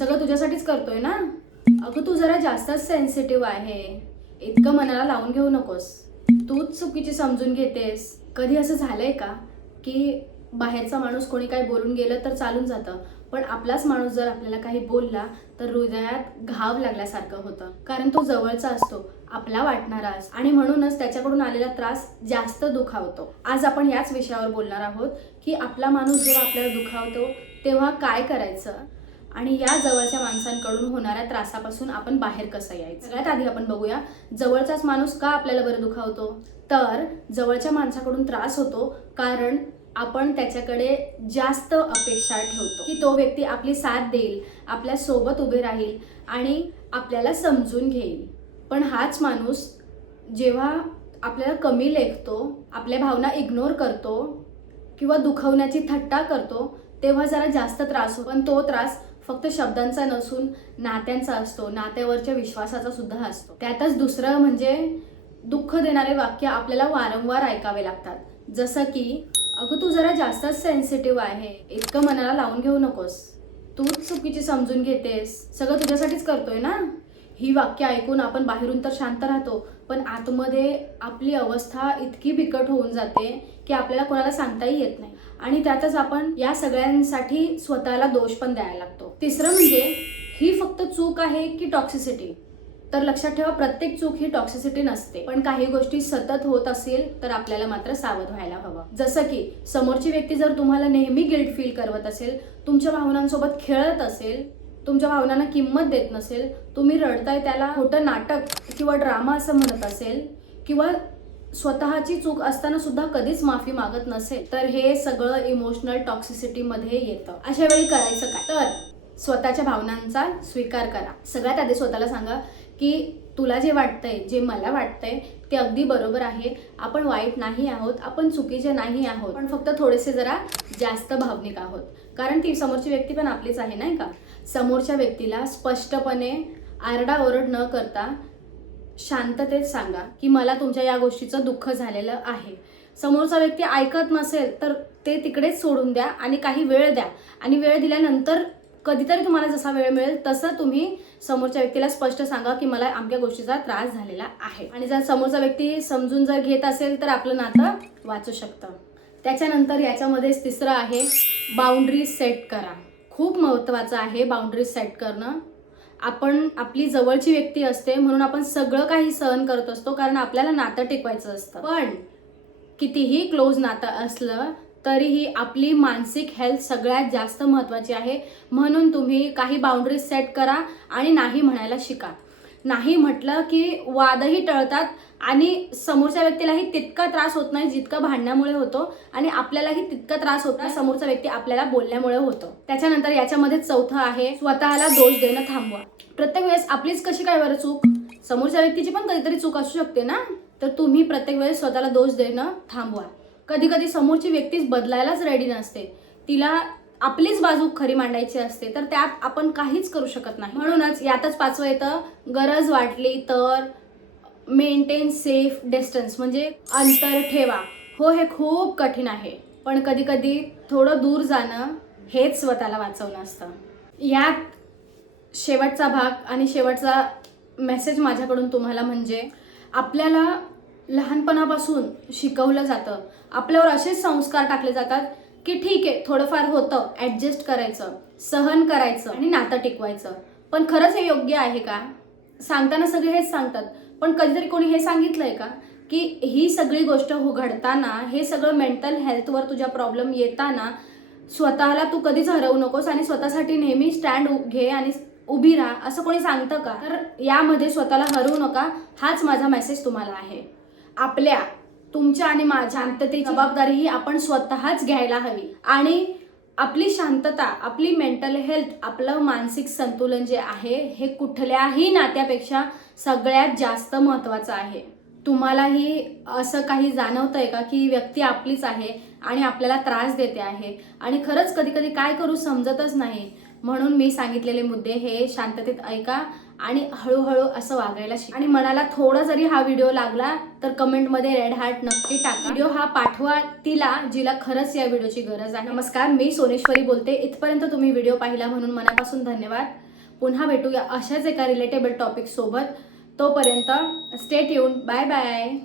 सगळं तुझ्यासाठीच करतोय ना. अगं तू जरा जास्तच सेन्सिटिव्ह आहे, इतकं मनाला लावून घेऊ नकोस. तूच चुकीची समजून घेतेस. कधी असं झालंय का की बाहेरचा माणूस कोणी काही बोलून गेलं तर चालून जातं, पण आपलाच माणूस जर आपल्याला काही बोलला तर हृदयात घाव लागल्यासारखं होतं. कारण तो जवळचा असतो, आपला वाटणारा असतो आणि म्हणूनच त्याच्याकडून आलेला त्रास जास्त दुखावतो. आज आपण याच विषयावर बोलणार आहोत की आपला माणूस जेव्हा आपल्याला दुखावतो तेव्हा काय करायचं आणि या जवळच्या माणसांकडून होणाऱ्या त्रासापासून आपण बाहेर कसं यायचं. सगळ्यात आधी आपण बघूया जवळचाच माणूस का आपल्याला बरं दुखावतो. तर जवळच्या माणसाकडून त्रास होतो कारण आपण त्याच्याकडे जास्त अपेक्षा ठेवतो की तो व्यक्ती आपली साथ देईल, आपल्या सोबत उभे राहील आणि आपल्याला समजून घेईल. पण हाच माणूस जेव्हा आपल्याला कमी लेखतो, आपल्या भावना इग्नोर करतो किंवा दुखवण्याची थट्टा करतो तेव्हा जरा जास्त त्रास होतो. पण तो त्रास फक्त शब्दांचा नसून नात्यांचा असतो, नात्यावरच्या विश्वासाचा सुद्धा असतो. त्यातच दुसरं म्हणजे दुःख देणारे वाक्य आपल्याला वारंवार ऐकावे लागतात. जसं की अगं तू जरा जास्तच सेन्सिटिव्ह आहे, इतकं मनाला लावून घेऊ नकोस. तूच चुकीची समजून घेतेस, सगळं तुझ्यासाठीच करतोय ना. ही वाक्य ऐकून आपण बाहेरून तर शांत राहतो, पण आतमध्ये आपली अवस्था इतकी बिकट होऊन जाते की आपल्याला कोणाला सांगताही येत नाही आणि त्यातच आपण या सगळ्यांसाठी स्वतःला दोष पण द्यायला लागतो. तिसरं म्हणजे ही फक्त चूक आहे की टॉक्सिसिटी. तर लक्षात ठेवा, प्रत्येक चूक ही टॉक्सिसिटी नसते, पण काही गोष्टी सतत होत असेल तर आपल्याला मात्र सावध व्हायला हवं. जसं की समोरची व्यक्ती जर तुम्हाला नेहमी गिल्ट फील करवत असेल, तुमच्या भावनांसोबत खेळत असेल, तुमच्या भावनांना किंमत देत नसेल, तुम्ही रडताय त्याला खोटं नाटक किंवा ड्रामा असं म्हणत असेल किंवा स्वतःची चूक असताना सुद्धा कधीच माफी मागत नसेल, तर हे सगळं इमोशनल टॉक्सिसिटी मध्ये येतं. अशा वेळी करायचं काय, तर स्वतःच्या भावनांचा स्वीकार करा. सगळ्यात आधी स्वतःला सांगा की तुला जे वाटतंय, जे मला वाटतंय ते अगदी बरोबर आहे. आपण वाईट नाही आहोत, आपण चुकीचे नाही आहोत, पण फक्त थोडेसे जरा जास्त भावनिक आहोत. कारण ती समोरची व्यक्ती पण आपलीच आहे, नाही का. समोरच्या व्यक्तीला स्पष्टपणे आरडाओरड न करता शांततेत सांगा की मला तुमच्या या गोष्टीचं दुःख झालेलं आहे. समोरचा व्यक्ती ऐकत नसेल तर ते तिकडेच सोडून द्या आणि काही वेळ द्या आणि वेळ दिल्यानंतर कधीतरी तुम्हाला जसा वेळ मिळेल तसं तुम्ही समोरच्या व्यक्तीला स्पष्ट सांगा की मला अमक्या गोष्टीचा त्रास झालेला आहे. आणि जर समोरचा व्यक्ती समजून जर घेत असेल तर आपलं नातं वाचू शकतं. त्याच्यानंतर याच्यामध्येच तिसरं आहे बाउंड्री सेट करा. खूप महत्त्वाचं आहे बाउंड्री सेट करणं. आपण आपली जवळची व्यक्ती असते म्हणून आपण सगळं काही सहन करत असतो कारण आपल्याला नातं टिकवायचं असतं. पण कितीही क्लोज नातं असलं तरीही आपली मानसिक हेल्थ सगळ्यात जास्त महत्त्वाची आहे. म्हणून तुम्ही काही बाउंड्री सेट करा आणि नाही म्हणायला शिका. नाही म्हटलं की वादही टळतात आणि समोरच्या व्यक्तीलाही तितका त्रास होत नाही जितका भांडण्यामुळे होतो आणि आपल्यालाही तितका त्रास होत नाही समोरचा व्यक्ती आपल्याला बोलल्यामुळे होतो. त्याच्यानंतर याच्यामध्ये चौथं आहे स्वतःला दोष देणं थांबवा. प्रत्येक वेळेस आपलीच कशी काय बरं चूक, समोरच्या व्यक्तीची पण कधीतरी चूक असू शकते ना. तर तुम्ही प्रत्येक वेळेस स्वतःला दोष देणं थांबवा. कधी कधी समोरची व्यक्तीच बदलायलाच रेडी नसते, तिला आपलीच बाजू खरी मांडायची असते, तर त्यात आपण काहीच करू शकत नाही. म्हणूनच यातच पाचवं येतं गरज वाटली तर मेंटेन सेफ डिस्टन्स, म्हणजे अंतर ठेवा. हो, हे खूप कठीण आहे, पण कधी कधी थोडं दूर जाणं हेच स्वतःला वाचवणं असतं. यात शेवटचा भाग आणि शेवटचा मेसेज माझ्याकडून तुम्हाला म्हणजे आपल्याला लहानपणापासून शिकवलं जातं, आपल्यावर असेच संस्कार टाकले जातात की ठीक आहे थोडंफार होतं, ॲडजस्ट करायचं, सहन करायचं आणि नातं टिकवायचं. पण खरंच हे योग्य आहे का? सांगताना सगळे हेच सांगतात, पण कधीतरी कोणी हे सांगितलंय का की ही सगळी गोष्ट घडताना, हे सगळं मेंटल हेल्थवर तुझ्या प्रॉब्लेम येताना स्वतःला तू कधीच हरवू नकोस आणि स्वतःसाठी नेहमी स्टँड घे आणि उभी राहा, असं कोणी सांगतं का? तर यामध्ये स्वतःला हरवू नका, हाच माझा मेसेज तुम्हाला आहे. आपल्या, तुमच्या आणि माझ्या शांततेची जबाबदारी ही आपण स्वतःच घ्यायला हवी आणि आपली शांतता, आपली मेंटल हेल्थ, आपलं मानसिक संतुलन जे आहे हे कुठल्याही नात्यापेक्षा सगळ्यात जास्त महत्त्वाचं आहे. तुम्हालाही असं काही जाणवतंय का की व्यक्ती आपलीच आहे आणि आपल्याला त्रास देते आहे आणि खरंच कधी कधी काय करू समजतच नाही. म्हणून मी सांगितलेले मुद्दे हे शांततेत ऐका आणि हळूहळू असं वागायला शिका. आणि मनाला थोडा जरी हा व्हिडिओ लागला तर कमेंटमध्ये रेड हार्ट नक्की टाका. व्हिडिओ हा पाठवा तिला जिला खरंच या व्हिडिओची गरज आहे. नमस्कार, मी सोनेश्वरी बोलते. इथपर्यंत तुम्ही व्हिडिओ पाहिला म्हणून मनापासून धन्यवाद. पुन्हा भेटूया अशाच एका रिलेटेबल टॉपिक सोबत. तोपर्यंत स्टे ट्यून. Bye bye.